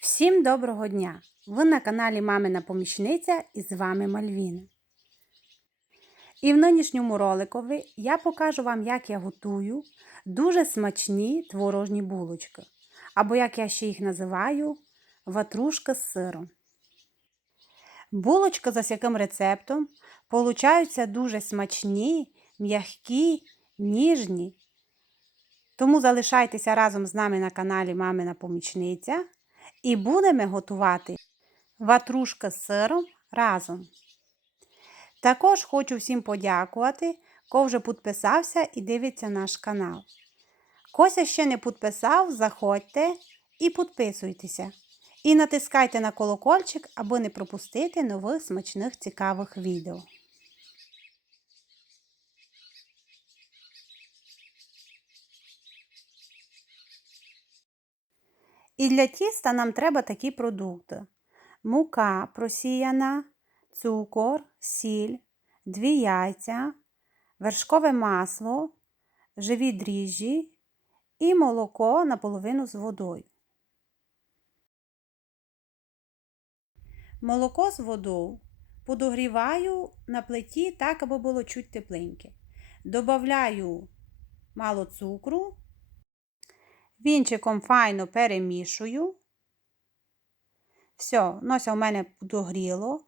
Всім доброго дня! Ви на каналі Мамина Помічниця і з вами Мальвіна. І в нинішньому роликові я покажу вам, як я готую дуже смачні творожні булочки. Або, як я ще їх називаю, ватрушка з сиром. Булочки за яким рецептом получаються дуже смачні, м'які, ніжні. Тому залишайтеся разом з нами на каналі Мамина Помічниця і будемо готувати ватрушка з сиром разом. Також хочу всім подякувати, хто вже підписався і дивиться наш канал. Кося ще не підписав, заходьте і підписуйтеся. І натискайте на колокольчик, аби не пропустити нових смачних цікавих відео. І для тіста нам треба такі продукти: мука просіяна, цукор, сіль, дві яйця, вершкове масло, живі дріжджі і молоко наполовину з водою. Молоко з водою подогріваю на плиті так, аби було чуть тепленьке. Добавляю мало цукру. Вінчиком файно перемішую. Все, нося у мене подогріло.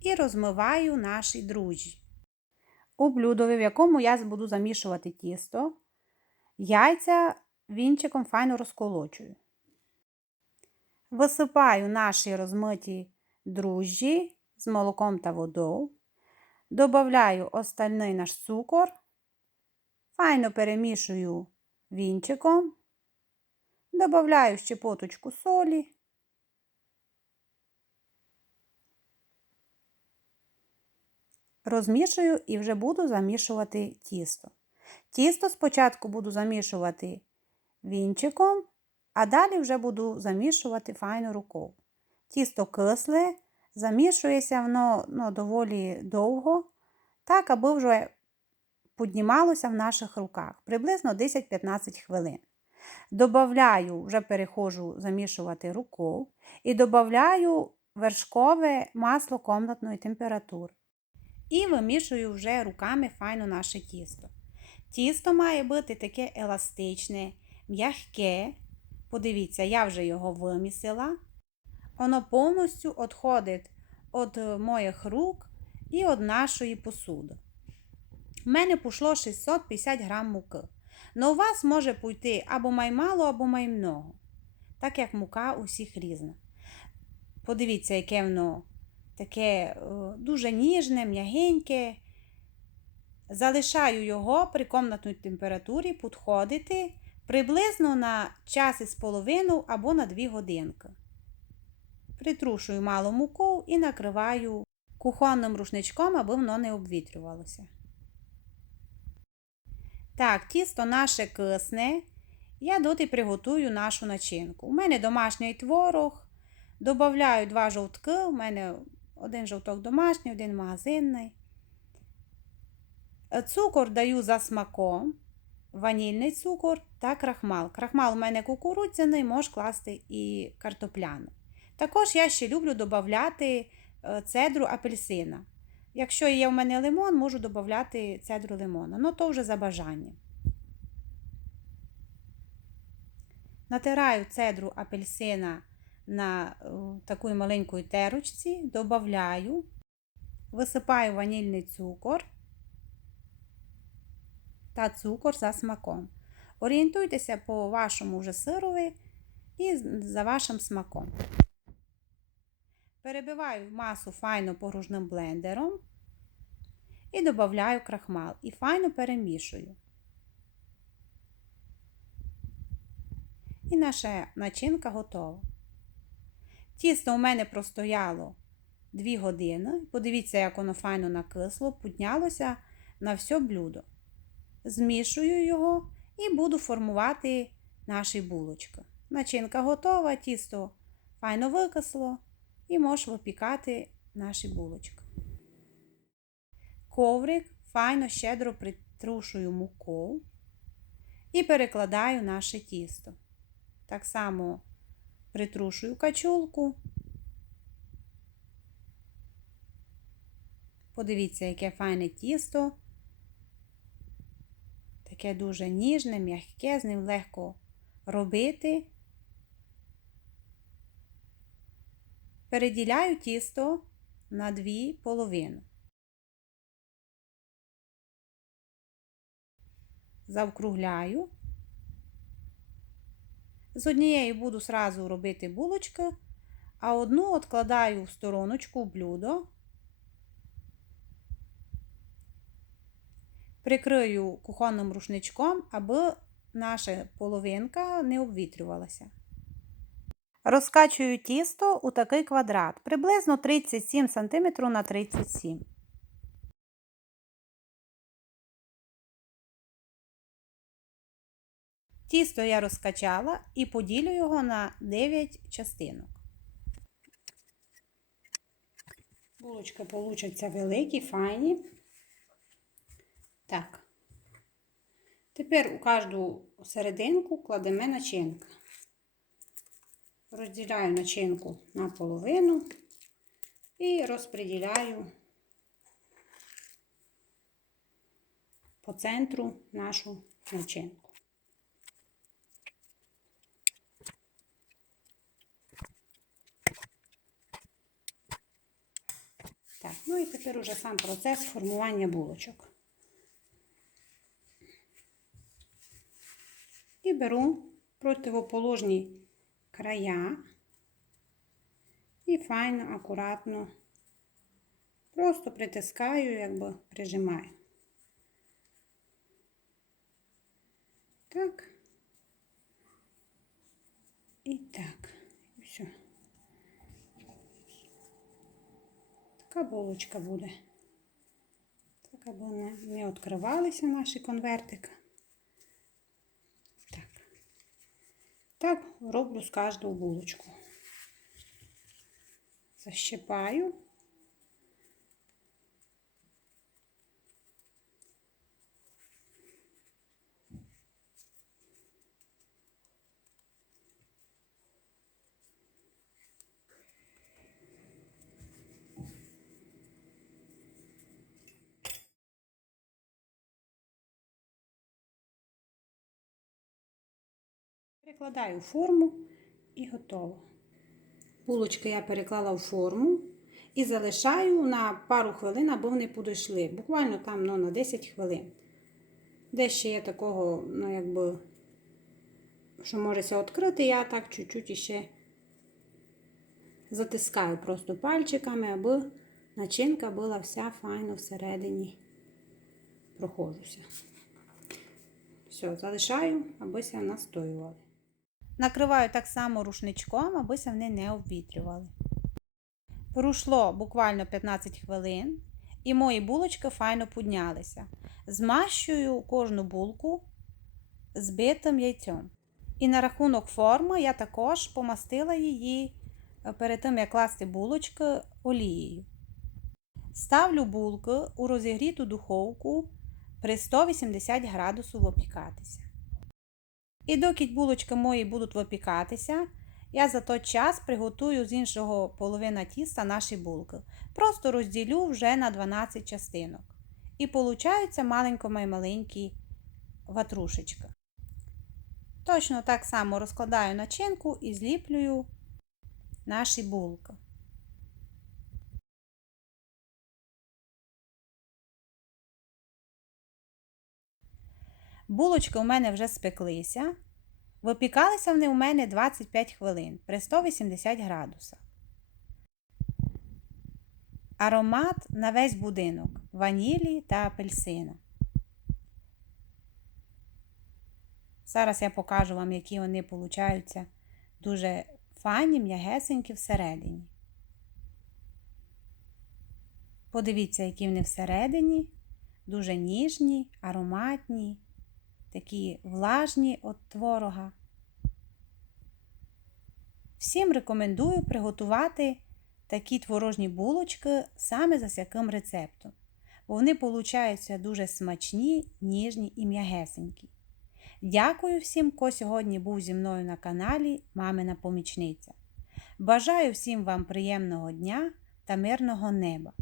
І розмиваю наші дружі. У блюдові, в якому я буду замішувати тісто, яйця вінчиком файно розколочую. Висипаю наші розмиті дружжі з молоком та водою. Добавляю остальний наш цукор, файно перемішую вінчиком. Добавляю щепоточку солі. Розмішую і вже буду замішувати тісто. Тісто спочатку буду замішувати вінчиком, а далі вже буду замішувати файно рукою. Тісто кисле, замішується воно ну, доволі довго, так, аби вже піднімалося в наших руках приблизно 10-15 хвилин. Добавляю, вже перехожу замішувати рукою і додаю вершкове масло комнатної температури. І вимішую вже руками файно наше тісто. Тісто має бути таке еластичне, м'яке. Подивіться, я вже його вимісила. Воно повністю відходить від моїх рук і від нашої посуди. У мене пішло 650 грам муки. Но у вас може пойти або маймало, або маймного. Так як мука у всіх різна. Подивіться, яке воно таке дуже ніжне, м'ягеньке. Залишаю його при комнатній температурі підходити приблизно на час із половину або на 2 годинки. Притрушую мало муку і накриваю кухонним рушничком, аби воно не обвітрювалося. Так, тісто наше кисне. Я доти приготую нашу начинку. У мене домашній творог. Добавляю два жовтки. У мене один жовток домашній, один магазинний. Цукор даю за смаком, ванільний цукор та крахмал. Крахмал у мене кукурудзяний, можеш класти і картопляний. Також я ще люблю додати цедру апельсина. Якщо є в мене лимон, можу додати цедру лимона. Ну, то вже за бажанням. Натираю цедру апельсина на таку маленькій терочці, додаю, висипаю ванільний цукор та цукор за смаком. Орієнтуйтеся по вашому вже сирові і за вашим смаком. Перебиваю масу файно погружним блендером і додаю крахмал. І файно перемішую. І наша начинка готова. Тісто у мене простояло 2 години. Подивіться, як воно файно накисло, піднялося на все блюдо. Змішую його і буду формувати наші булочки. Начинка готова, тісто файно викисло і можеш випікати наші булочки. Коврик файно щедро притрушую муку і перекладаю наше тісто. Так само притрушую качулку. Подивіться, яке файне тісто. Таке дуже ніжне, м'яке, з ним легко робити. Переділяю тісто на дві половини. Завкругляю. З однієї буду сразу робити булочки, а одну откладаю в стороночку в блюдо. Прикрию кухонним рушничком, аби наша половинка не обвітрювалася. Розкачую тісто у такий квадрат, приблизно 37 см на 37 Тісто я розкачала і поділю його на 9 частинок. Булочки получаться великі, файні. Так. Тепер у кожну серединку кладемо начинку. Розділяю начинку на половину і розподіляю по центру нашу начинку. Так, ну і тепер уже сам процес формування булочок. І беру противоположні края і файно, акуратно, просто притискаю, якби прижимаю. Так. І так. І все. Така булочка буде. Так, аби не, відкривалися наші конвертики. Так роблю з кожного булочку. Защипаю. Перекладаю форму і готово. Булочки я переклала в форму і залишаю на пару хвилин, аби вони подійшли. Буквально там ну, на 10 хвилин. Де ще є такого, ну, якби, що можеся відкрити, я так чуть-чуть іще затискаю просто пальчиками, аби начинка була вся файно всередині проходжуся. Все, залишаю, абися настоювали. Накриваю так само рушничком, абися вони не обвітрювали. Пройшло буквально 15 хвилин, і мої булочки файно піднялися. Змащую кожну булку збитим яйцем. І на рахунок форми я також помастила її перед тим, як класти булочки олією. Ставлю булки у розігріту духовку при 180 градусів випікатися. І доки булочки мої будуть випікатися, я за той час приготую з іншого половина тіста наші булки. Просто розділю вже на 12 частинок. І получаються маленько-маленькі ватрушечки. Точно так само розкладаю начинку і зліплюю наші булки. Булочки у мене вже спеклися. Випікалися вони у мене 25 хвилин при 180 градусах. Аромат на весь будинок ванілі та апельсина. Зараз я покажу вам, які вони получаються дуже файні, м'ягесенькі всередині. Подивіться, які вони всередині, дуже ніжні, ароматні такі влажні від творога. Всім рекомендую приготувати такі творожні булочки саме за всяким рецептом, бо вони получаються дуже смачні, ніжні і м'ягесенькі. Дякую всім, хто сьогодні був зі мною на каналі Мамина Помічниця. Бажаю всім вам приємного дня та мирного неба,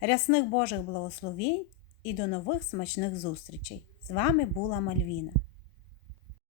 рясних Божих благословінь і до нових смачних зустрічей. З вами була Мальвіна.